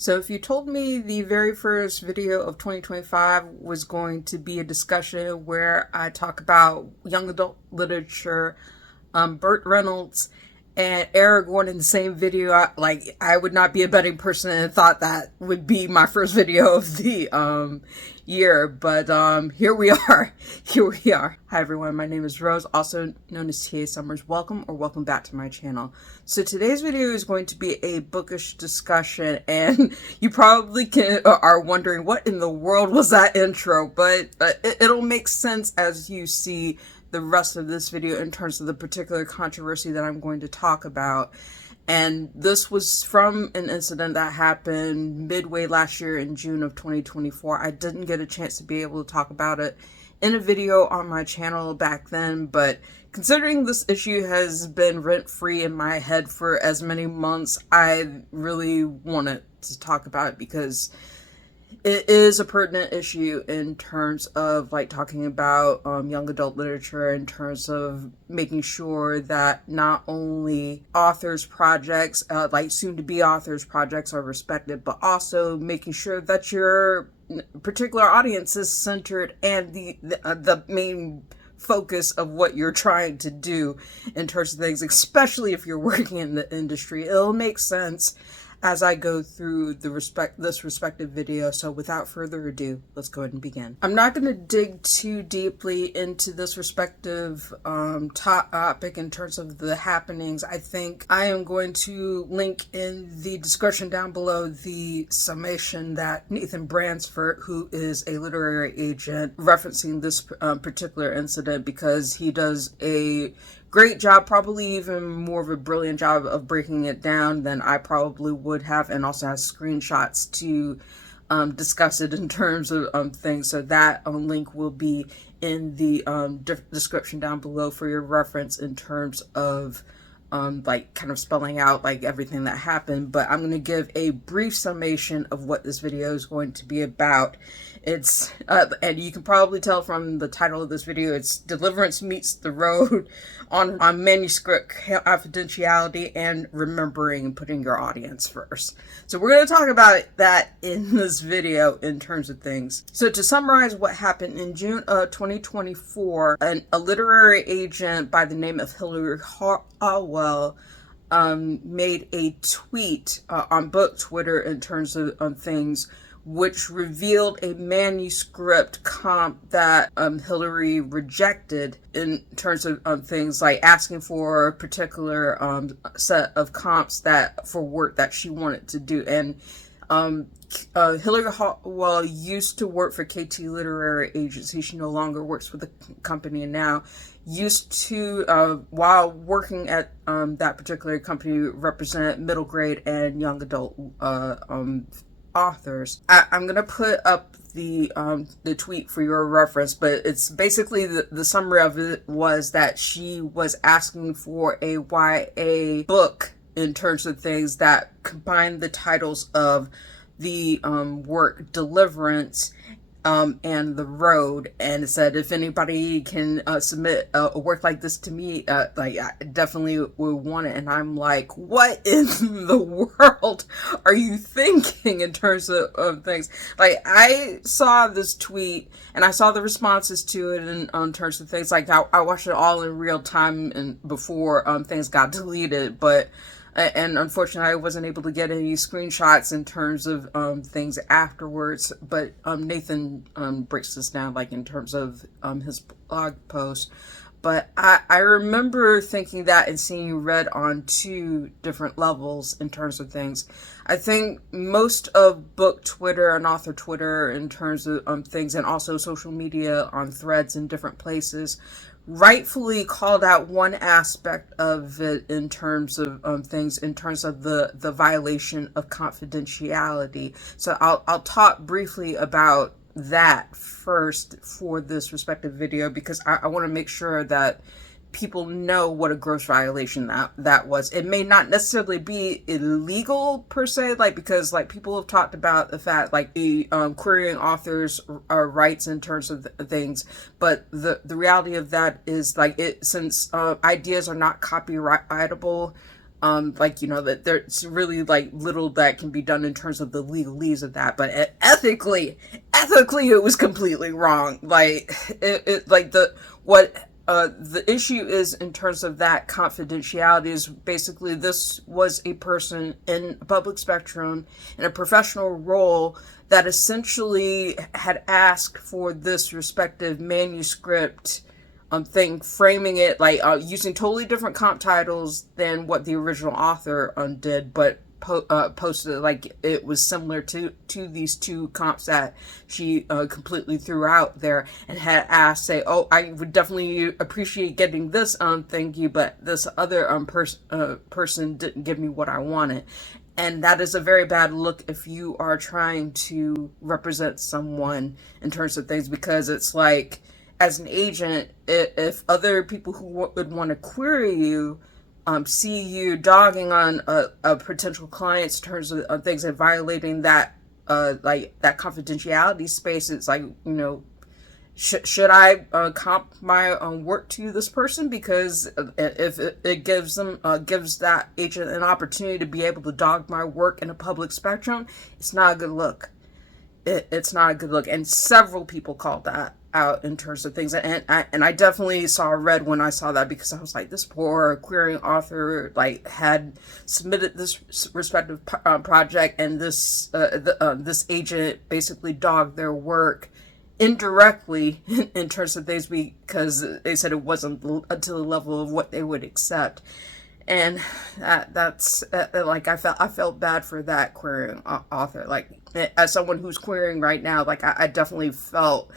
So if you told me the very first video of 2025 was going to be a discussion where I talk about young adult literature, Burt Reynolds, and Aragorn in the same video, I would not be a betting person and thought that would be my first video of the year. But here we are. Here we are. Hi everyone, my name is Rose, also known as TA Summers. Welcome or welcome back to my channel. So today's video is going to be a bookish discussion, and you probably are wondering what in the world was that intro, but it'll make sense as you see the rest of this video in terms of the particular controversy that I'm going to talk about. And this was from an incident that happened midway last year in June of 2024. I didn't get a chance to be able to talk about it in a video on my channel back then, but considering this issue has been rent-free in my head for as many months, I really wanted to talk about it because it is a pertinent issue in terms of talking about young adult literature, in terms of making sure that not only authors' projects, soon-to-be authors' projects are respected, but also making sure that your particular audience is centered and the main focus of what you're trying to do in terms of things, especially if you're working in the industry. It'll make sense as I go through this respective video. So without further ado, let's go ahead and begin. I'm not going to dig too deeply into this respective topic in terms of the happenings. I think I am going to link in the description down below the summation that Nathan Bransford, who is a literary agent, referencing this particular incident, because he does a great job, probably even more of a brilliant job of breaking it down than I probably would have, and also has screenshots to discuss it in terms of things. So that link will be in the description down below for your reference in terms of kind of spelling out everything that happened. But I'm going to give a brief summation of what this video is going to be about. It's and you can probably tell from the title of this video, it's Deliverance Meets the Road on Manuscript, Confidentiality, and Remembering and Putting Your Audience First. So we're going to talk about that in this video in terms of things. So to summarize what happened in June of 2024, a literary agent by the name of Hillary Hallwell made a tweet on book Twitter in terms of things, which revealed a manuscript comp that Hillary rejected in terms of things like asking for a particular set of comps for work that she wanted to do. And Hillary Hallwell used to work for KT Literary Agency. She no longer works for the company now. Used to, while working at that particular company, represent middle grade and young adult authors. I'm gonna put up the tweet for your reference, but it's basically the summary of it was that she was asking for a YA book in terms of things that combined the titles of the work Deliverance and The Road, and it said if anybody can submit a work like this to me, I definitely would want it. And I'm like, what in the world are you thinking in terms of things? I saw this tweet and I saw the responses to it in terms of things. I watched it all in real time and before things got deleted, but and unfortunately I wasn't able to get any screenshots in terms of things afterwards. But Nathan breaks this down in terms of his blog post. But I remember thinking that and seeing read on two different levels in terms of things. I think most of book Twitter and author Twitter in terms of things, and also social media on threads in different places, rightfully called out one aspect of it in terms of things, in terms of the violation of confidentiality. So I'll talk briefly about that first for this respective video, because I want to make sure that people know what a gross violation that was. It may not necessarily be illegal per se, because people have talked about the fact the querying authors' rights in terms of things, but the reality of that is since ideas are not copyrightable, Like, that there's really like little that can be done in terms of the legalese of that, but ethically it was completely wrong. Like it like the issue is in terms of that confidentiality is basically this was a person in a public spectrum in a professional role that essentially had asked for this respective manuscript thing, framing it like using totally different comp titles than what the original author did, but posted it like it was similar to these two comps that she completely threw out there, and had asked, say, oh, I would definitely appreciate getting this thank you, but this other person didn't give me what I wanted. And that is a very bad look if you are trying to represent someone in terms of things, because it's like, as an agent, if other people who would want to query you see you dogging on a potential client's terms of things and violating that like that confidentiality space, it's like, should I comp my work to this person? Because if it gives them gives that agent an opportunity to be able to dog my work in a public spectrum, it's not a good look. It's not a good look, and several people called that out in terms of things, and I definitely saw red when I saw that, because I was like, this poor querying author like had submitted this respective project, and this agent basically dogged their work indirectly in terms of things, because they said it wasn't to the level of what they would accept. And that's like I felt bad for that querying author. Like, as someone who's querying right now, like I definitely felt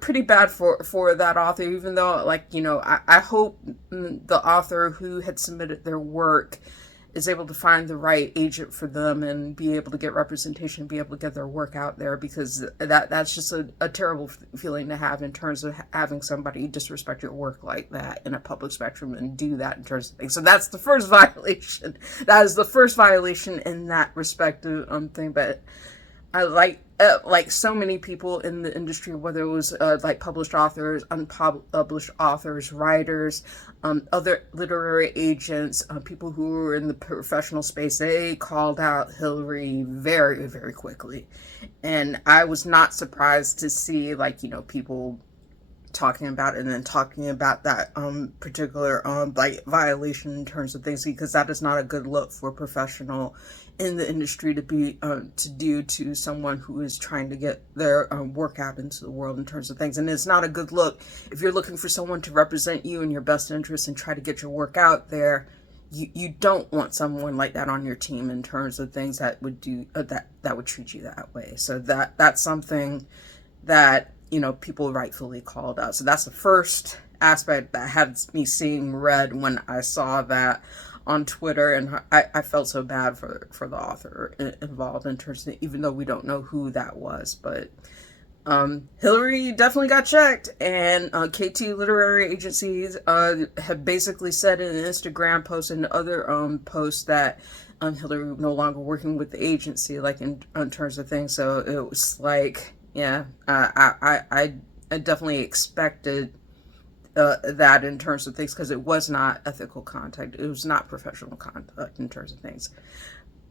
pretty bad for that author, even though, like, I hope the author who had submitted their work is able to find the right agent for them and be able to get representation, be able to get their work out there, because that's just a terrible feeling to have in terms of having somebody disrespect your work like that in a public spectrum and do that in terms of things. So that's the first violation. That is the first violation in that respective thing. But I like so many people in the industry, whether it was like published authors, unpublished authors, writers, other literary agents, people who were in the professional space, they called out Hillary very, very quickly. And I was not surprised to see, like, people talking about it and then talking about that particular like violation in terms of things, because that is not a good look for a professional in the industry to be to do to someone who is trying to get their work out into the world in terms of things. And it's not a good look if you're looking for someone to represent you in your best interest and try to get your work out there. You don't want someone like that on your team in terms of things that would do that would treat you that way. So that's something that people rightfully called out. So that's the first aspect that had me seeing red when I saw that on Twitter, and I felt so bad for the author involved in terms of, even though we don't know who that was. But Hillary definitely got checked, and KT literary agencies have basically said in an Instagram post and other posts that Hillary was no longer working with the agency, like in terms of things. So it was like, yeah, I definitely expected that in terms of things, because it was not ethical contact. It was not professional conduct in terms of things.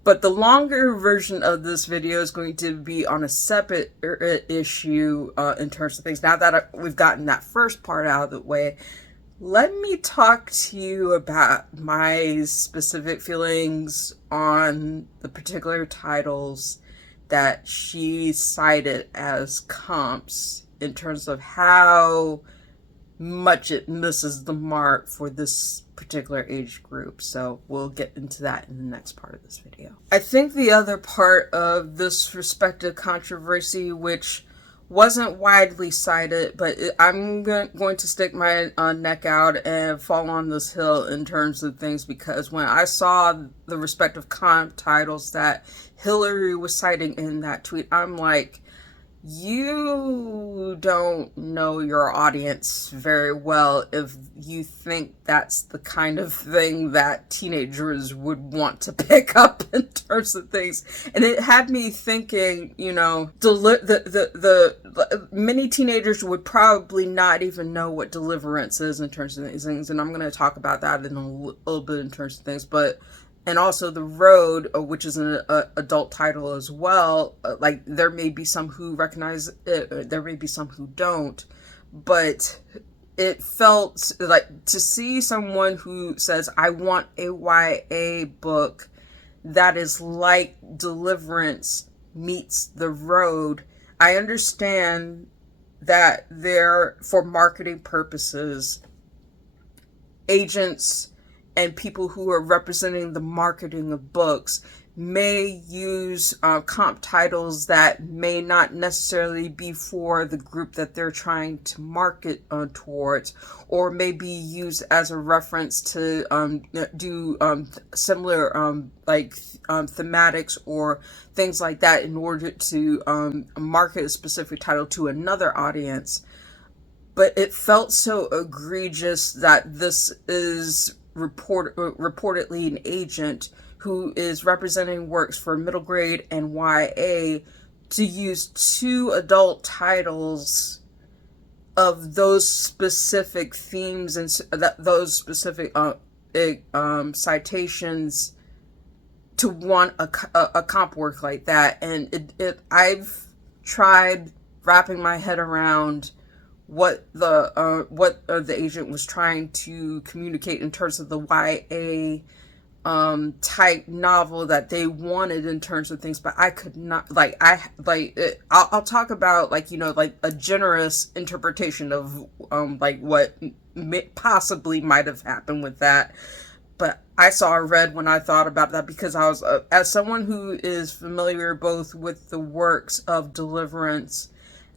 But the longer version of this video is going to be on a separate issue in terms of things. Now that we've gotten that first part out of the way, let me talk to you about my specific feelings on the particular titles that she cited as comps in terms of how much it misses the mark for this particular age group. So we'll get into that in the next part of this video. I think the other part of this respective controversy, which wasn't widely cited, but I'm going to stick my neck out and fall on this hill in terms of things, because when I saw the respective comp titles that Hillary was citing in that tweet, I'm like, you don't know your audience very well if you think that's the kind of thing that teenagers would want to pick up in terms of things. And it had me thinking, the many teenagers would probably not even know what Deliverance is in terms of these things. And I'm going to talk about that in a little bit in terms of things. But and also The Road, which is an adult title as well. Like, there may be some who recognize it, there may be some who don't, but it felt like to see someone who says, I want a YA book that is like Deliverance meets The Road. I understand that they're, for marketing purposes, agents and people who are representing the marketing of books may use comp titles that may not necessarily be for the group that they're trying to market towards, or may be used as a reference to do similar thematics or things like that in order to market a specific title to another audience. But it felt so egregious that this is reportedly an agent who is representing works for middle grade and YA to use two adult titles of those specific themes and those specific citations to want a comp work like that. And I've tried wrapping my head around what the agent was trying to communicate in terms of the YA type novel that they wanted in terms of things, but I could not I'll talk about a generous interpretation of what possibly might have happened with that. But I saw red when I thought about that, because I was as someone who is familiar both with the works of Deliverance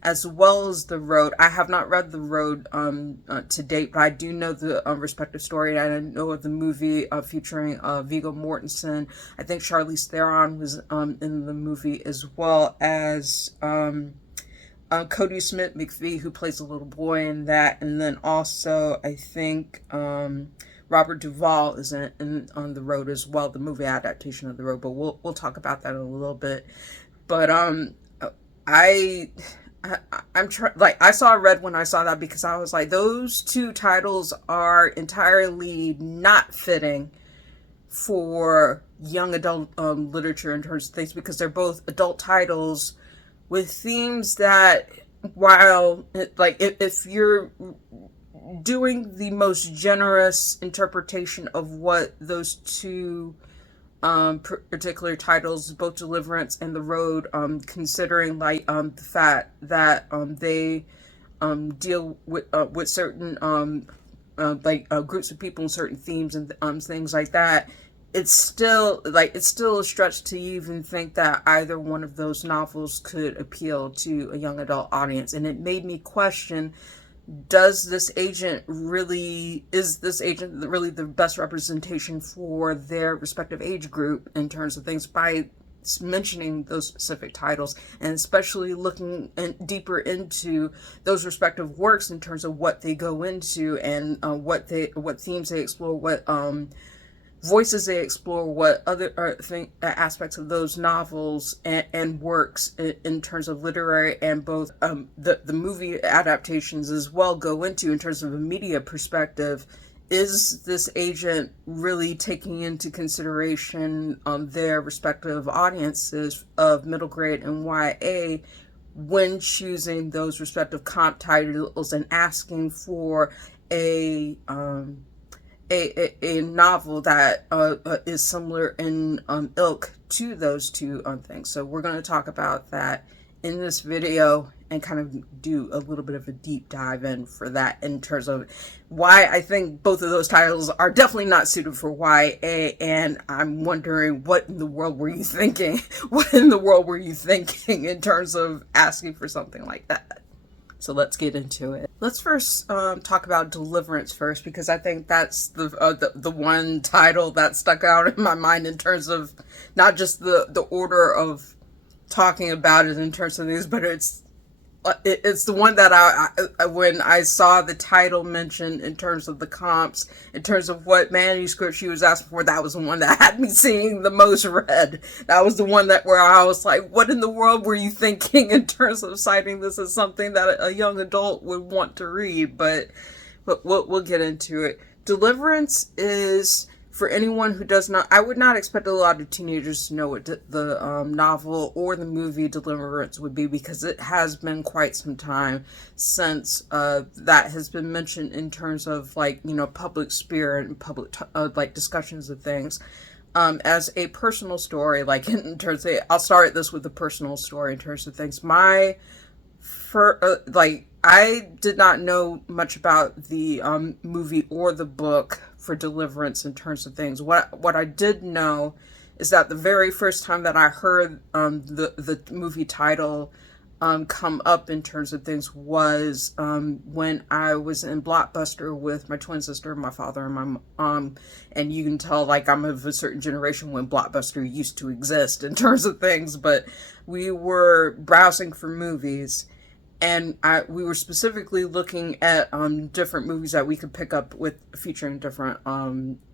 as well as The Road. I have not read The Road to date, but I do know the respective story, and I know of the movie featuring Viggo Mortensen. I think Charlize Theron was in the movie, as well as Cody Smith McPhee, who plays a little boy in that, and then also I think Robert Duvall is on The Road as well, the movie adaptation of The Road. But we'll talk about that in a little bit. But I saw red when I saw that, because I was like, those two titles are entirely not fitting for young adult literature in terms of things, because they're both adult titles with themes that, while if you're doing the most generous interpretation of what those two particular titles, both Deliverance and The Road, considering the fact that they deal with certain groups of people and certain themes and things like that, it's still a stretch to even think that either one of those novels could appeal to a young adult audience. And it made me question, is this agent really the best representation for their respective age group in terms of things, by mentioning those specific titles, and especially looking deeper into those respective works in terms of what they go into, and what themes they explore, what voices they explore, what other aspects of those novels and works in terms of literary, and both the movie adaptations as well go into in terms of a media perspective. Is this agent really taking into consideration their respective audiences of middle grade and YA when choosing those respective comp titles and asking for a novel that is similar in ilk to those two things? So we're going to talk about that in this video and kind of do a little bit of a deep dive in for that, in terms of why I think both of those titles are definitely not suited for YA. And I'm wondering, what in the world were you thinking? What in the world were you thinking in terms of asking for something like that? So let's get into it. Let's first talk about Deliverance first, because I think that's the one title that stuck out in my mind in terms of not just the order of talking about it in terms of these, but it's it's the one that I when I saw the title mentioned in terms of the comps, in terms of what manuscript she was asking for, that was the one that had me seeing the most red. That was the one that where I was like, what in the world were you thinking in terms of citing this as something that a young adult would want to read? But we'll get into it. Deliverance is, for anyone who does not, I would not expect a lot of teenagers to know what the novel or the movie Deliverance would be, because it has been quite some time since that has been mentioned in terms of, like, you know, public spirit and public like discussions of things. As a personal story, like in terms of, I'll start this with a personal story in terms of things. I did not know much about the movie or the book for Deliverance in terms of things. What I did know is that the very first time that I heard the movie title come up in terms of things was when I was in Blockbuster with my twin sister, my father, and my mom. And you can tell, like, I'm of a certain generation when Blockbuster used to exist in terms of things. But we were browsing for movies, and we were specifically looking at different movies that we could pick up with featuring different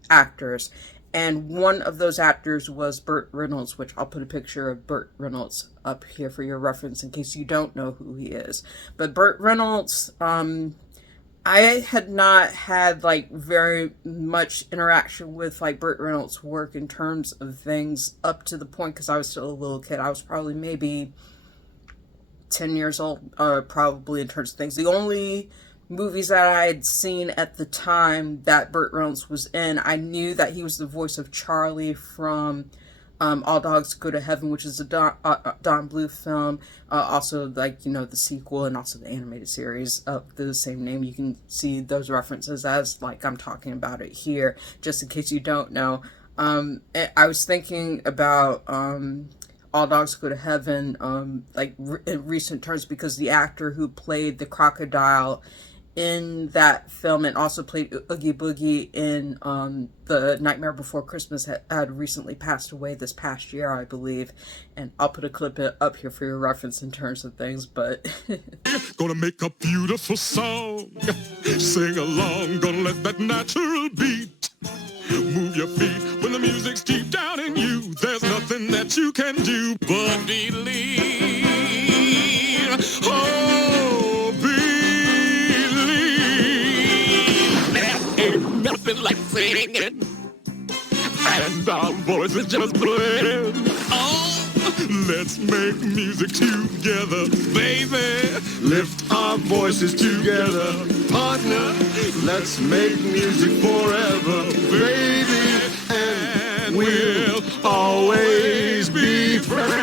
actors. And one of those actors was Burt Reynolds, which I'll put a picture of Burt Reynolds up here for your reference in case you don't know who he is. But Burt Reynolds, I had not had, like, very much interaction with, like, Burt Reynolds' work in terms of things up to the point, because I was still a little kid. I was probably maybe 10 years old, probably, in terms of things. The only movies that I had seen at the time that Burt Reynolds was in, I knew that he was the voice of Charlie from All Dogs Go to Heaven, which is a Don Bluth film. Also, like, you know, the sequel and also the animated series of the same name. You can see those references as, like, I'm talking about it here, just in case you don't know. I was thinking about All Dogs Go to Heaven, like, in recent terms, because the actor who played the crocodile in that film and also played Oogie Boogie in the Nightmare Before Christmas had recently passed away this past year, I believe. And I'll put a clip up here for your reference in terms of things, but gonna make a beautiful song, sing along, gonna let that natural beat move your feet when the music's deep down in you. There's nothing that you can do but believe. Oh, believe. There ain't nothing like singing, and our voices just blend. Oh, let's make music together, baby. Lift our voices together, partner. Let's make music forever, baby. And we'll always be friends.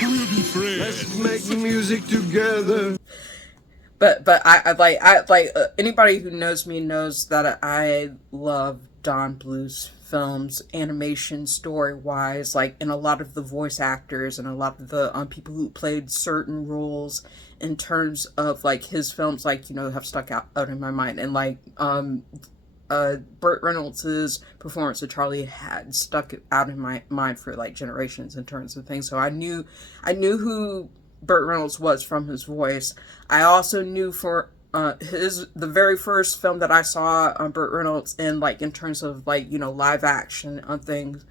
We'll be friends. Let's make music together. But I like anybody who knows me knows that I love Don Bluth's films, animation, story-wise, like, and a lot of the voice actors and a lot of the people who played certain roles in terms of, like, his films, like, you know, have stuck out in my mind. And, like, Burt Reynolds' performance of Charlie had stuck out in my mind for, like, generations in terms of things. So I knew who Burt Reynolds was from his voice. I also knew for the very first film that I saw Burt Reynolds in, like, in terms of, like, you know, live action on things,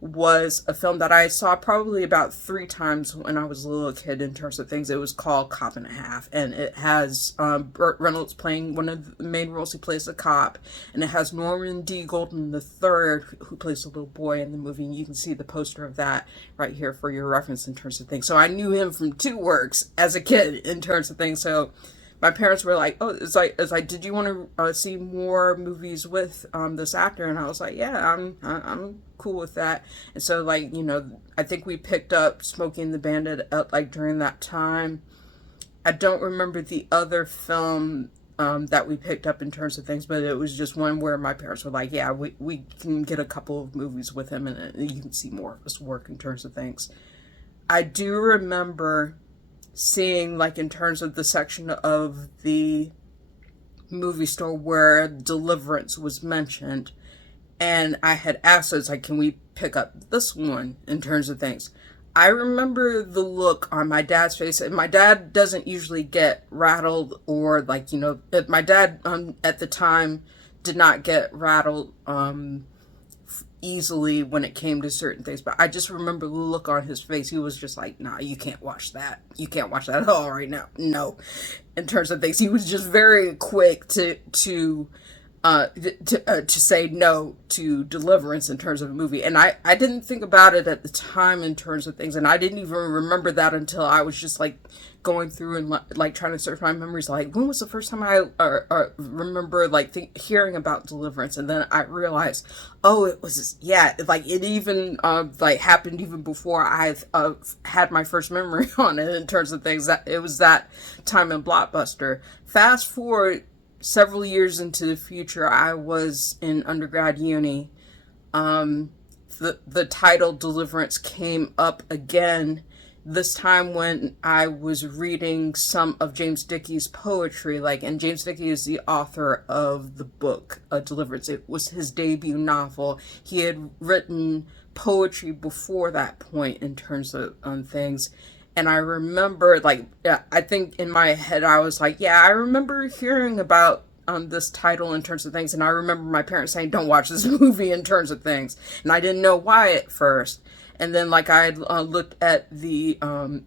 was a film that I saw probably about 3 times when I was a little kid in terms of things. It was called Cop and a Half, and it has Burt Reynolds playing one of the main roles. He plays a cop, and it has Norman D. Golden III, who plays a little boy in the movie, and you can see the poster of that right here for your reference in terms of things. So I knew him from 2 works as a kid in terms of things. So my parents were like, "Oh, it's like, did you want to see more movies with this actor?" And I was like, "Yeah, I'm cool with that." And so, like, you know, I think we picked up Smokey and the Bandit like during that time. I don't remember the other film that we picked up in terms of things, but it was just one where my parents were like, "Yeah, we can get a couple of movies with him, and you can see more of his work in terms of things." I do remember seeing, like, in terms of the section of the movie store where Deliverance was mentioned, and I had asked us, like, can we pick up this one in terms of things. I remember the look on my dad's face, and my dad doesn't usually get rattled or like, my dad at the time did not get rattled easily when it came to certain things, but I just remember the look on his face. He was just like, nah, you can't watch that. You can't watch that at all right now. No. In terms of things, he was just very quick to say no to Deliverance in terms of a movie. And I didn't think about it at the time in terms of things, and I didn't even remember that until I was just like going through and like trying to search my memories, like when was the first time I remember like hearing about Deliverance. And then I realized, oh, it was, yeah, like it even like happened even before I had my first memory on it in terms of things. That it was that time in Blockbuster. Fast forward several years into the future, I was in undergrad uni. The title Deliverance came up again, this time when I was reading some of James Dickey's poetry, and James Dickey is the author of the book Deliverance. It was his debut novel. He had written poetry before that point in terms of things. And I remember, I think in my head, I was like, yeah, I remember hearing about this title in terms of things. And I remember my parents saying, don't watch this movie in terms of things. And I didn't know why at first. And then, I looked at the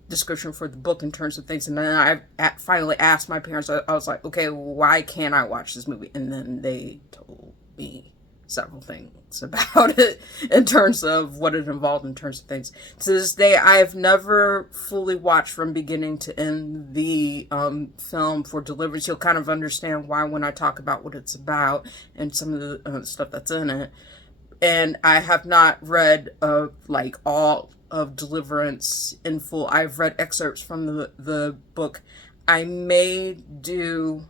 description for the book in terms of things. And then I finally asked my parents, I was like, okay, why can't I watch this movie? And then they told me several things about it in terms of what it involved in terms of things. To this day, I have never fully watched from beginning to end the film for Deliverance. You'll kind of understand why when I talk about what it's about and some of the stuff that's in it. And I have not read all of Deliverance in full. I've read excerpts from the book. I may do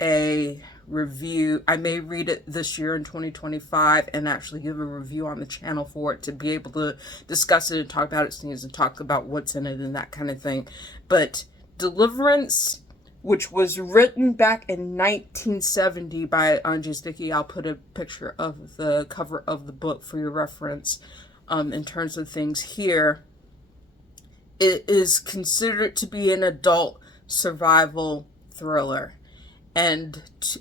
a review. I may read it this year in 2025 and actually give a review on the channel for it to be able to discuss it and talk about its things and talk about what's in it and that kind of thing. But Deliverance, which was written back in 1970 by James Dickey. I'll put a picture of the cover of the book for your reference in terms of things here. It is considered to be an adult survival thriller. And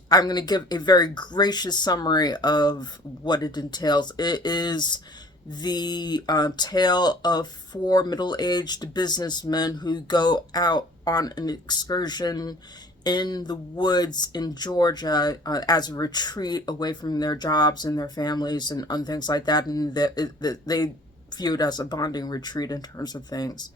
I'm going to give a very gracious summary of what it entails. It is the tale of four middle-aged businessmen who go out on an excursion in the woods in Georgia as a retreat away from their jobs and their families and things like that. And they view it as a bonding retreat in terms of things.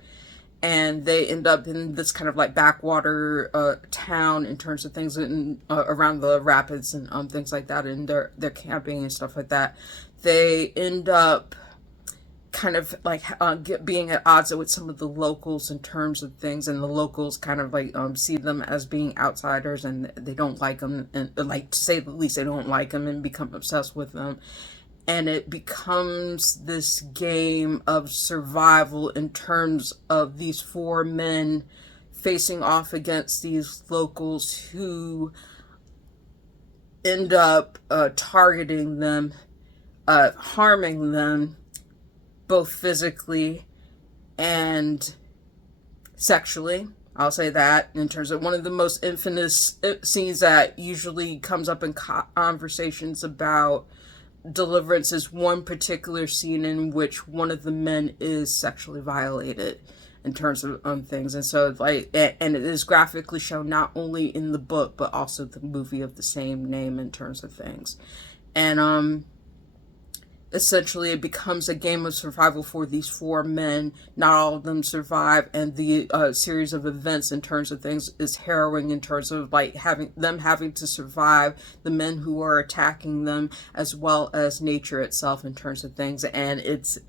And they end up in this kind of backwater town in terms of things around the rapids and things like that. And they're camping and stuff like that. They end up kind of being at odds with some of the locals in terms of things, and the locals kind of see them as being outsiders, and they don't like them, and to say the least, they don't like them and become obsessed with them. And it becomes this game of survival in terms of these four men facing off against these locals who end up targeting them, harming them, both physically and sexually. I'll say that in terms of one of the most infamous scenes that usually comes up in conversations about Deliverance is one particular scene in which one of the men is sexually violated in terms of things. And so and it is graphically shown not only in the book but also the movie of the same name in terms of things. And essentially it becomes a game of survival for these four men. Not all of them survive, and the series of events in terms of things is harrowing in terms of having to survive the men who are attacking them, as well as nature itself in terms of things. And it's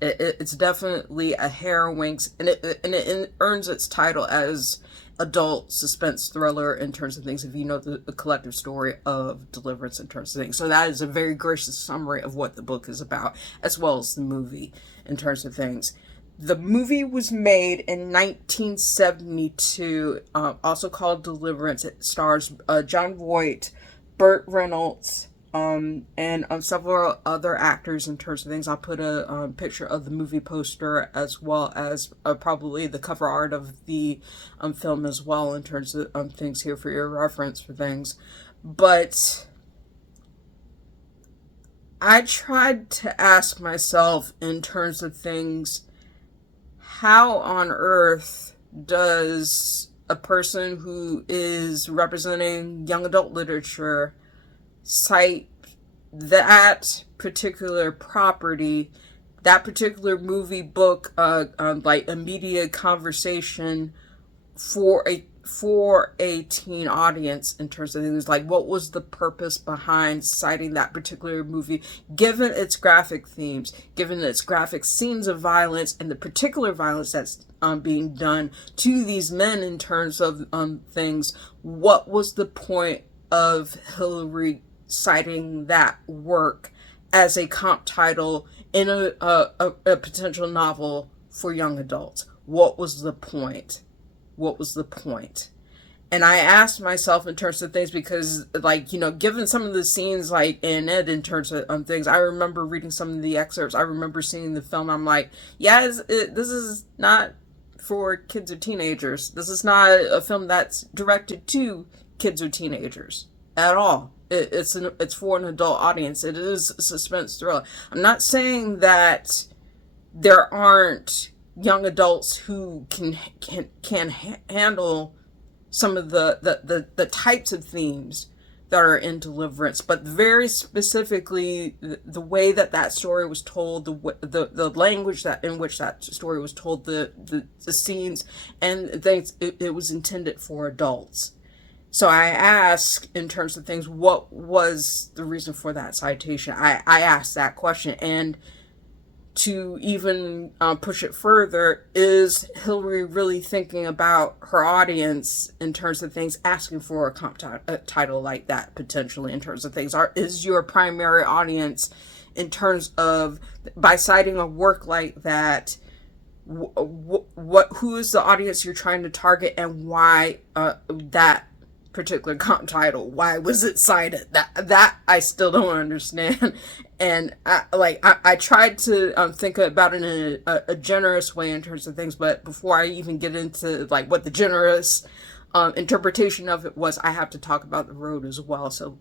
definitely a harrowing, and it earns its title as adult suspense thriller in terms of things, if you know the collective story of Deliverance in terms of things. So that is a very gracious summary of what the book is about, as well as the movie in terms of things. The movie was made in 1972, also called Deliverance. It stars Jon Voight, Burt Reynolds, and several other actors in terms of things. I'll put a picture of the movie poster as well as probably the cover art of the film as well in terms of things here for your reference for things. But I tried to ask myself in terms of things, how on earth does a person who is representing young adult literature cite that particular property, that particular movie, book, like a media conversation for a teen audience in terms of things like what was the purpose behind citing that particular movie, given its graphic themes, given its graphic scenes of violence and the particular violence that's being done to these men in terms of things. What was the point of Hillary citing that work as a comp title in a potential novel for young adults? What was the point? What was the point? And I asked myself in terms of things because, like, you know, given some of the scenes, like, in it, in terms of things, I remember reading some of the excerpts. I remember seeing the film. I'm like, yeah, this is not for kids or teenagers. This is not a film that's directed to kids or teenagers at all. It's for an adult audience. It is a suspense thriller. I'm not saying that there aren't young adults who can handle some of the types of themes that are in Deliverance, but very specifically the way that story was told, the language that in which that story was told, the scenes and things, it was intended for adults. So I ask in terms of things, what was the reason for that citation? I asked that question, and to even push it further, is Hillary really thinking about her audience in terms of things, asking for a comp title like that, potentially, in terms of things? Is your primary audience, in terms of, by citing a work like that, who is the audience you're trying to target, and why that particular comp title? Why was it cited? That I still don't understand. And I tried to think about it in a generous way in terms of things, but before I even get into like what the generous interpretation of it was, I have to talk about the road as well. So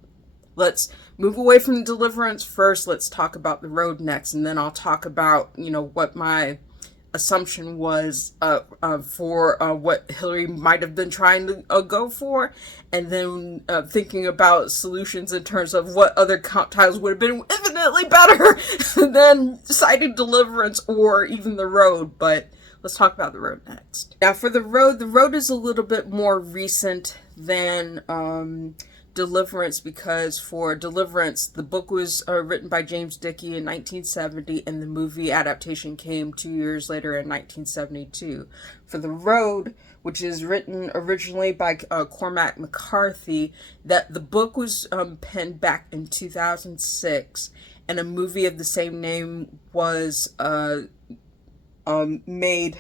let's move away from Deliverance first. Let's talk about the road next, and then I'll talk about, you know, what my assumption was for what Hillary might have been trying to go for, and then thinking about solutions in terms of what other comp titles would have been infinitely better than citing Deliverance or even The Road. But let's talk about The Road next. Now for The Road is a little bit more recent than Deliverance, because for Deliverance, the book was written by James Dickey in 1970, and the movie adaptation came 2 years later in 1972. For The Road, which is written originally by Cormac McCarthy, that the book was penned back in 2006, and a movie of the same name was made,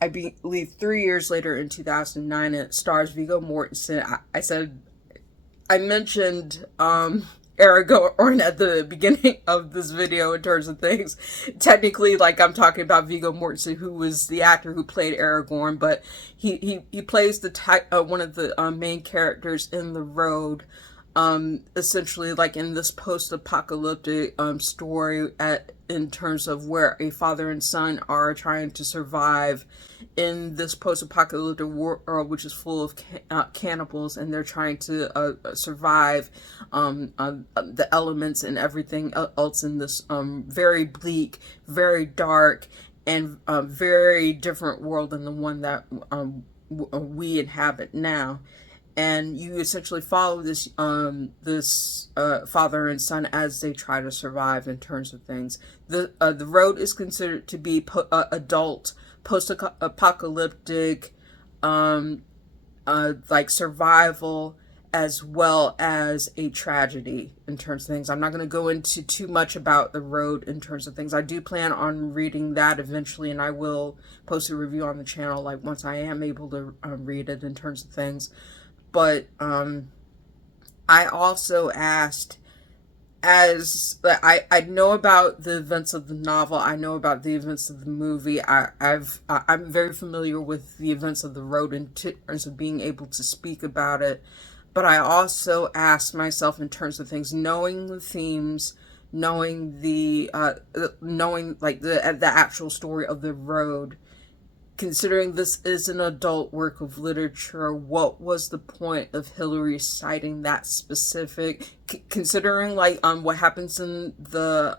I believe, 3 years later in 2009, and it stars Viggo Mortensen. I mentioned Aragorn at the beginning of this video in terms of things. Technically, like, I'm talking about Viggo Mortensen, who was the actor who played Aragorn, but he plays one of the main characters in The Road, essentially like in this post-apocalyptic story in terms of where a father and son are trying to survive in this post-apocalyptic world, which is full of cannibals, and they're trying to survive the elements and everything else in this very bleak, very dark, and very different world than the one that we inhabit now. And you essentially follow this father and son as they try to survive in terms of things. The Road is considered to be adult, post-apocalyptic, like survival, as well as a tragedy in terms of things. I'm not going to go into too much about The Road in terms of things. I do plan on reading that eventually, and I will post a review on the channel like once I am able to read it in terms of things. But I also asked, as I know about the events of the novel, I know about the events of the movie. I'm very familiar with the events of the road in terms of being able to speak about it. But I also ask myself in terms of things, knowing the themes, knowing like the actual story of the road, considering this is an adult work of literature, what was the point of Hillary citing that specific? Considering like what happens in the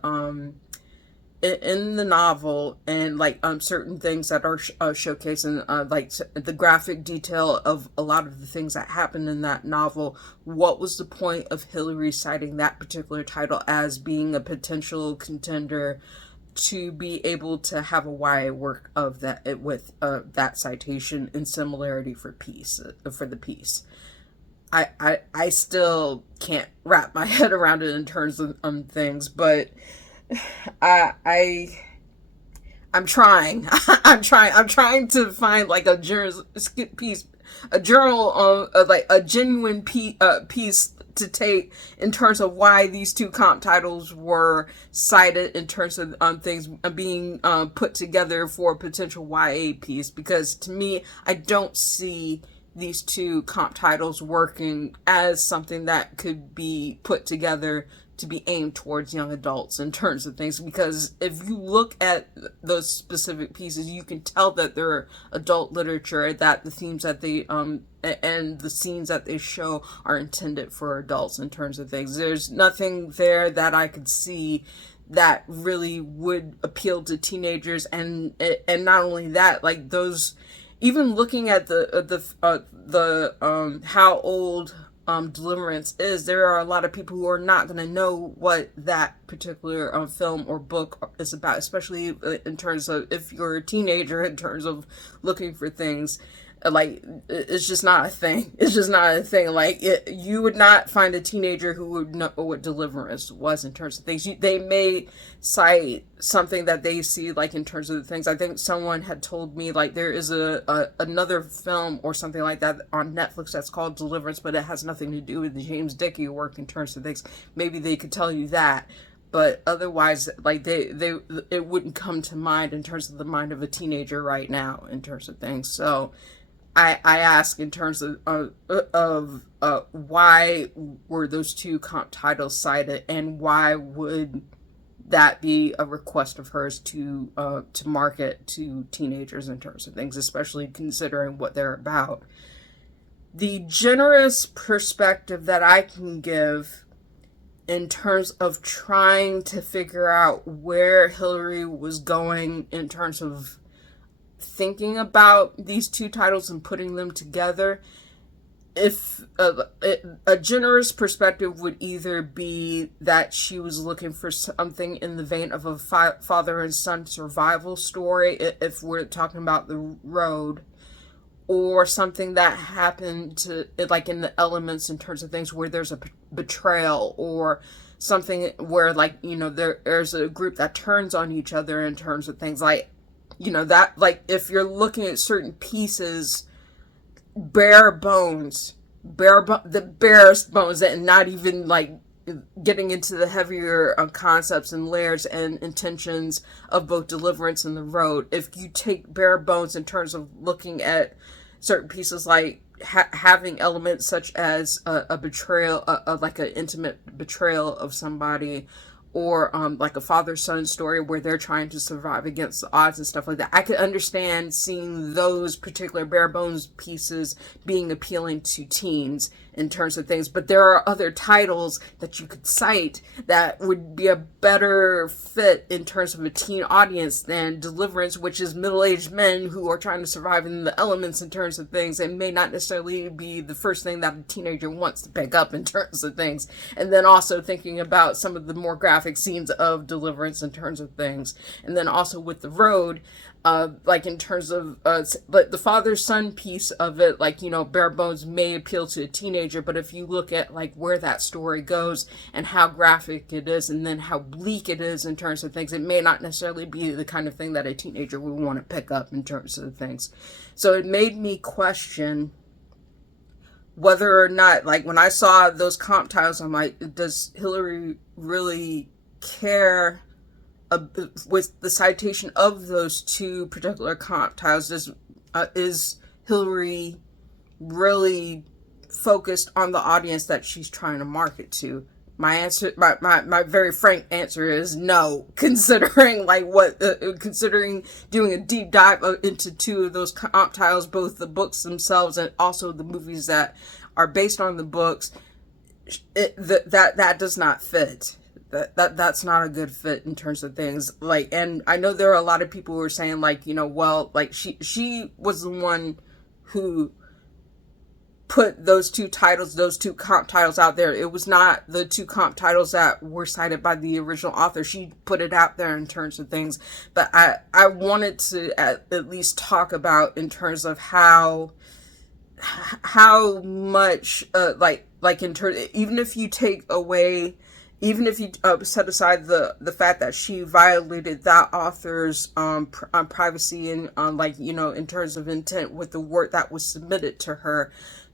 novel, and like certain things that are showcased, and like the graphic detail of a lot of the things that happen in that novel, what was the point of Hillary citing that particular title as being a potential contender to be able to have a YA work of that with that citation in similarity for the piece? I still can't wrap my head around it in terms of things, but I I'm trying. I'm trying to find like a piece, a journal like a genuine piece to take in terms of why these two comp titles were cited in terms of things being put together for a potential YA piece, because to me, I don't see these two comp titles working as something that could be put together to be aimed towards young adults in terms of things. Because if you look at those specific pieces, you can tell that they're adult literature, that the themes that they and the scenes that they show are intended for adults in terms of things. There's nothing there that I could see that really would appeal to teenagers, and not only that, like those, even looking at the how old Deliverance is, there are a lot of people who are not going to know what that particular film or book is about, especially in terms of if you're a teenager, in terms of looking for things. Like, it's just not a thing. It's just not a thing. Like, you would not find a teenager who would know what Deliverance was in terms of things. They may cite something that they see, like, in terms of the things. I think someone had told me, like, there is another film or something like that on Netflix that's called Deliverance, but it has nothing to do with the James Dickey work in terms of things. Maybe they could tell you that. But otherwise, like, it wouldn't come to mind in terms of the mind of a teenager right now in terms of things. So I ask in terms of why were those two comp titles cited, and why would that be a request of hers to market to teenagers in terms of things, especially considering what they're about. The generous perspective that I can give in terms of trying to figure out where Hillary was going in terms of thinking about these two titles and putting them together, if a generous perspective would either be that she was looking for something in the vein of a father and son survival story, if we're talking about the road, or something that happened to, like, in the elements in terms of things where there's a betrayal, or something where, like, you know, there's a group that turns on each other in terms of things like, you know, that, like, if you're looking at certain pieces, bare bones, the barest bones, and not even, like, getting into the heavier concepts and layers and intentions of both Deliverance and the road. If you take bare bones in terms of looking at certain pieces, like having elements such as a betrayal, like an intimate betrayal of somebody, or like a father-son story where they're trying to survive against the odds and stuff like that, I could understand seeing those particular bare bones pieces being appealing to teens in terms of things. But there are other titles that you could cite that would be a better fit in terms of a teen audience than Deliverance, which is middle-aged men who are trying to survive in the elements in terms of things, and may not necessarily be the first thing that a teenager wants to pick up in terms of things. And then also thinking about some of the more graphic scenes of Deliverance in terms of things. And then also with the road, like in terms of but the father-son piece of it, like, you know, bare bones may appeal to a teenager, but if you look at like where that story goes and how graphic it is, and then how bleak it is in terms of things, it may not necessarily be the kind of thing that a teenager would want to pick up in terms of things. So it made me question whether or not, like, when I saw those comp titles, I'm like, does Hillary really care with the citation of those two particular comp titles? Is Hillary really focused on the audience that she's trying to market to? My answer, my very frank answer is no, considering considering doing a deep dive into two of those comp titles, both the books themselves and also the movies that are based on the books. That does not fit. That's not a good fit in terms of things. Like, and I know there are a lot of people who are saying, like, well, like, she was the one who put those two comp titles out there. It was not the two comp titles that were cited by the original author. She put it out there in terms of things. But I wanted to at least talk about in terms of how much, in terms, even if you set aside the fact that she violated that author's privacy and in terms of intent with the work that was submitted to her,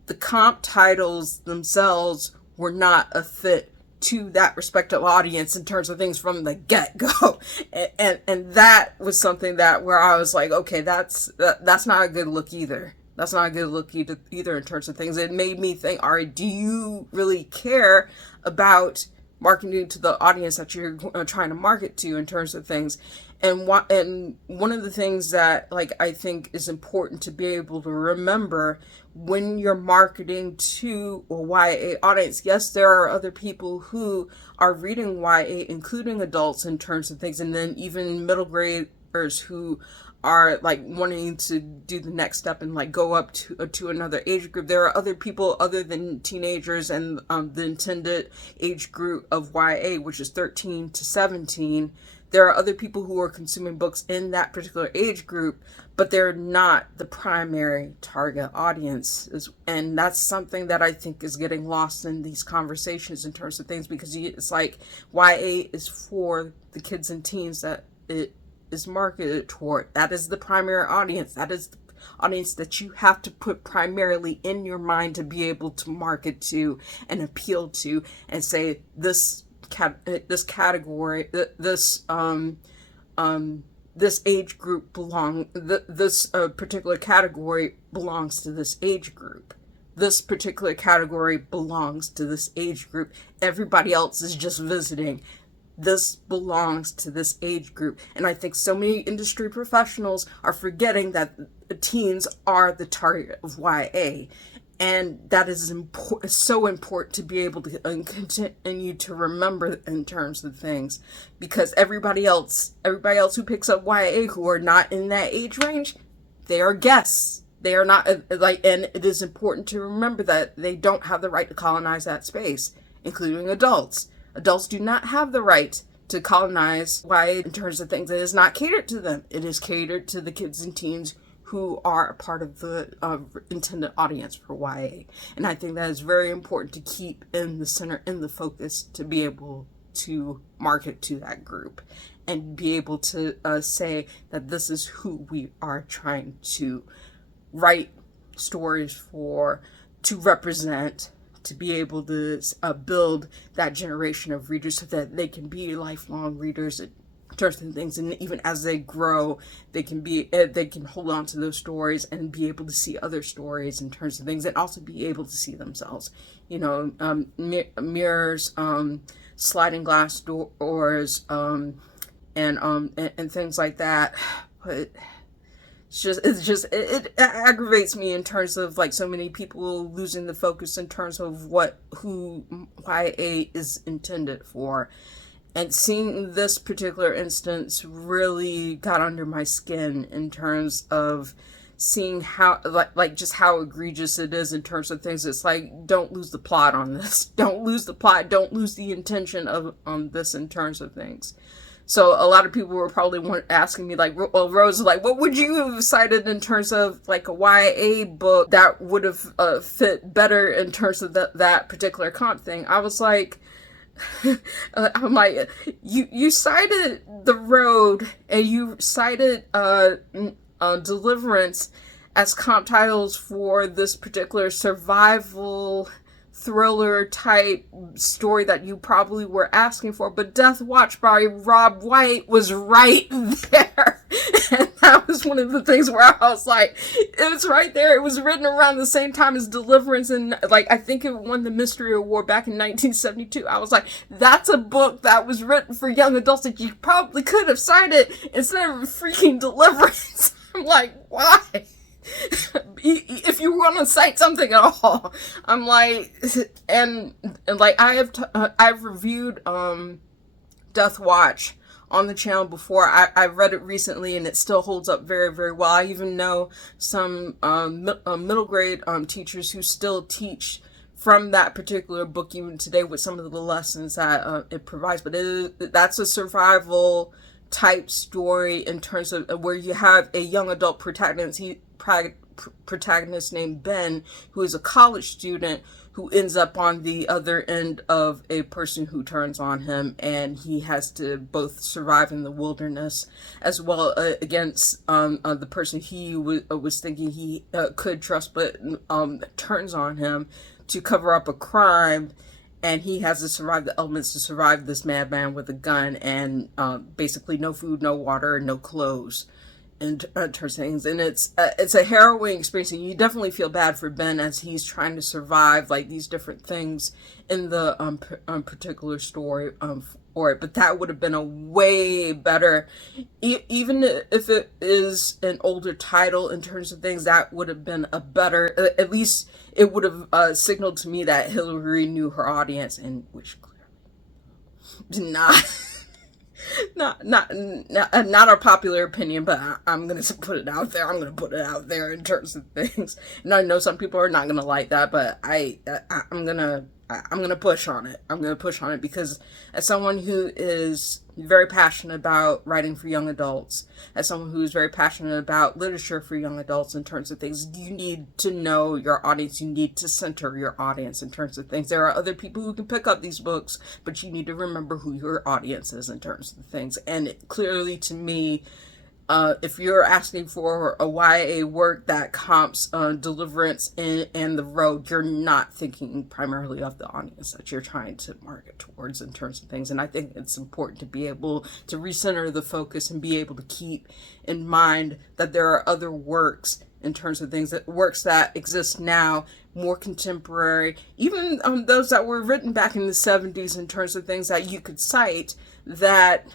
the comp titles themselves were not a fit to that respective audience in terms of things from the get-go. And that was something that where I was like, okay, that's not a good look either. That's not a good look either in terms of things. It made me think, all right, do you really care about marketing to the audience that you're trying to market to in terms of things? And one of the things that, like, I think is important to be able to remember when you're marketing to a YA audience, yes, there are other people who are reading YA, including adults in terms of things, and then even middle graders who are like wanting to do the next step and like go up to another age group. There are other people other than teenagers and the intended age group of YA, which is 13 to 17. There are other people who are consuming books in that particular age group, but they're not the primary target audience. And that's something that I think is getting lost in these conversations in terms of things, because it's like YA is for the kids and teens that it is marketed toward. That is the primary audience. That is the audience that you have to put primarily in your mind to be able to market to and appeal to and say this category, this age group this particular category belongs to this age group. This particular category belongs to this age group. Everybody else is just visiting. This belongs to this age group. And I think so many industry professionals are forgetting that teens are the target of YA. And that is so important to be able to continue to remember in terms of things, because everybody else who picks up YA who are not in that age range, they are guests. They are not and it is important to remember that they don't have the right to colonize that space, including adults. Adults do not have the right to colonize YA in terms of things. It is not catered to them. It is catered to the kids and teens who are a part of the intended audience for YA. And I think that is very important to keep in the center, in the focus, to be able to market to that group and be able to say that this is who we are trying to write stories for, to represent, to be able to build that generation of readers so that they can be lifelong readers in terms of things. And even as they grow, they can hold on to those stories and be able to see other stories in terms of things, and also be able to see themselves. Mirrors, sliding glass doors, and things like that. But it aggravates me in terms of like so many people losing the focus in terms of who YA is intended for. And seeing this particular instance really got under my skin in terms of seeing how just how egregious it is in terms of things. It's like, don't lose the plot on this. Don't lose the plot. Don't lose the intention on this in terms of things. So a lot of people were probably asking me, like, well, Rose, like, what would you have cited in terms of like a YA book that would have fit better in terms of that particular comp thing? I was like, I'm like, you cited The Road and you cited Deliverance as comp titles for this particular survival thriller type story that you probably were asking for, but Death Watch by Rob White was right there. And that was one of the things where I was like, it's right there. It was written around the same time as Deliverance, and like I think it won the Mystery Award back in 1972. I was like, that's a book that was written for young adults that you probably could have cited instead of freaking Deliverance. I'm like, why? If you want to cite something at all, I'm like, and like I've reviewed Death Watch on the channel before. I've read it recently and it still holds up very, very well. I even know some middle grade teachers who still teach from that particular book even today with some of the lessons that it provides. But that's a survival type story in terms of where you have a young adult protagonist named Ben, who is a college student who ends up on the other end of a person who turns on him, and he has to both survive in the wilderness as well against the person he was thinking he could trust, but turns on him to cover up a crime. And he has to survive the elements to survive this madman with a gun and basically no food, no water, no clothes, and things. And it's a harrowing experience, and you definitely feel bad for Ben as he's trying to survive like these different things in the particular story for it. But that would have been a way better, even if it is an older title in terms of things, that would have been a better, at least it would have signaled to me that Hillary knew her audience, and which clearly did not our popular opinion, but I'm gonna put it out there. I'm gonna put it out there in terms of things, and I know some people are not gonna like that, but I'm gonna push on it. I'm gonna push on it because as someone who is very passionate about writing for young adults, as someone who is very passionate about literature for young adults in terms of things, you need to know your audience. You need to center your audience in terms of things. There are other people who can pick up these books, but you need to remember who your audience is in terms of things. And clearly to me, if you're asking for a YA work that comps Deliverance and The Road, you're not thinking primarily of the audience that you're trying to market towards in terms of things. And I think it's important to be able to recenter the focus and be able to keep in mind that there are other works in terms of things, that works that exist now, more contemporary, even those that were written back in the 70s in terms of things that you could cite that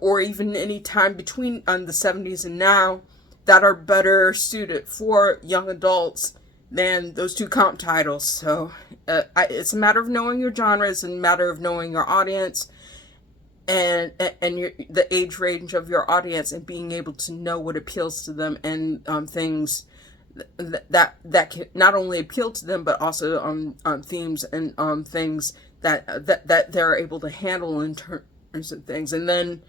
or even any time between the 70s and now, that are better suited for young adults than those two comp titles. So it's a matter of knowing your genre, it's a matter of knowing your audience and the age range of your audience, and being able to know what appeals to them, and things that can not only appeal to them, but also on themes and things that they're able to handle in terms of things. And then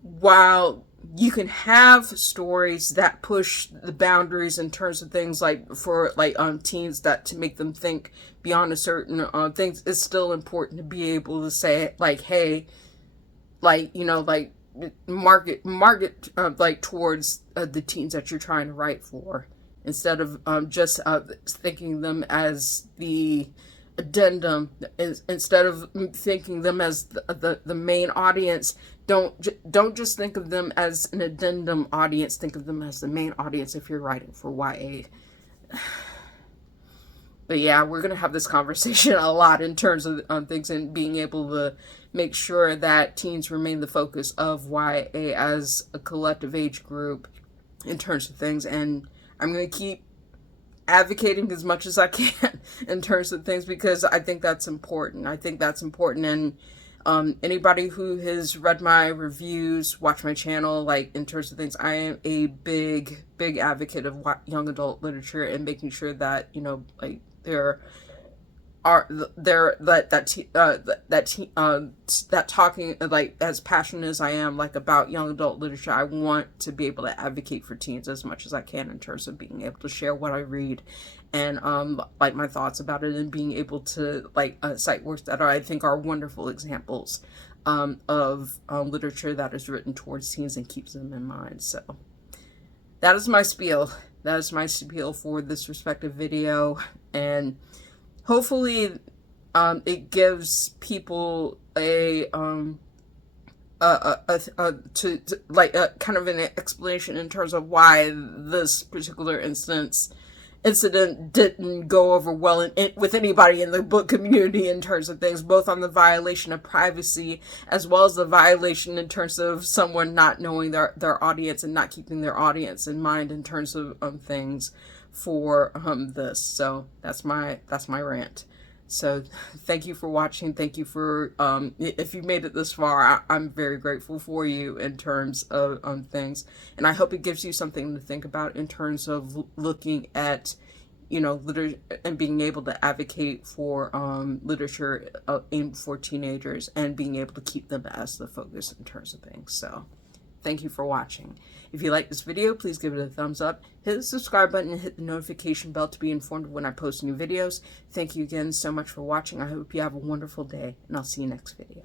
while you can have stories that push the boundaries in terms of things like for teens, that to make them think beyond a certain things, it's still important to be able to say like, hey, like, you know, like market like towards the teens that you're trying to write for, instead of just thinking them as the addendum, instead of thinking them as the main audience. Don't just think of them as an addendum audience, think of them as the main audience if you're writing for YA. But yeah, we're gonna have this conversation a lot in terms of things, and being able to make sure that teens remain the focus of YA as a collective age group in terms of things. And I'm gonna keep advocating as much as I can in terms of things, because I think that's important. And anybody who has read my reviews, watch my channel, like in terms of things, I am a big advocate of young adult literature, and making sure that, you know, like that talking, like, as passionate as I am, like, about young adult literature, I want to be able to advocate for teens as much as I can in terms of being able to share what I read, and like my thoughts about it, and being able to cite works that I think are wonderful examples of literature that is written towards teens and keeps them in mind. So that is my spiel. That is my spiel for this respective video, and hopefully it gives people a kind of an explanation in terms of why this particular incident didn't go over well with anybody in the book community in terms of things, both on the violation of privacy as well as the violation in terms of someone not knowing their audience and not keeping their audience in mind in terms of things for this. So that's my rant. So thank you for watching. Thank you for, if you made it this far, I'm very grateful for you in terms of things. And I hope it gives you something to think about in terms of looking at, you know, literature and being able to advocate for literature aimed for teenagers and being able to keep them as the focus in terms of things. So thank you for watching. If you like this video, please give it a thumbs up, hit the subscribe button, and hit the notification bell to be informed when I post new videos. Thank you again so much for watching. I hope you have a wonderful day, and I'll see you next video.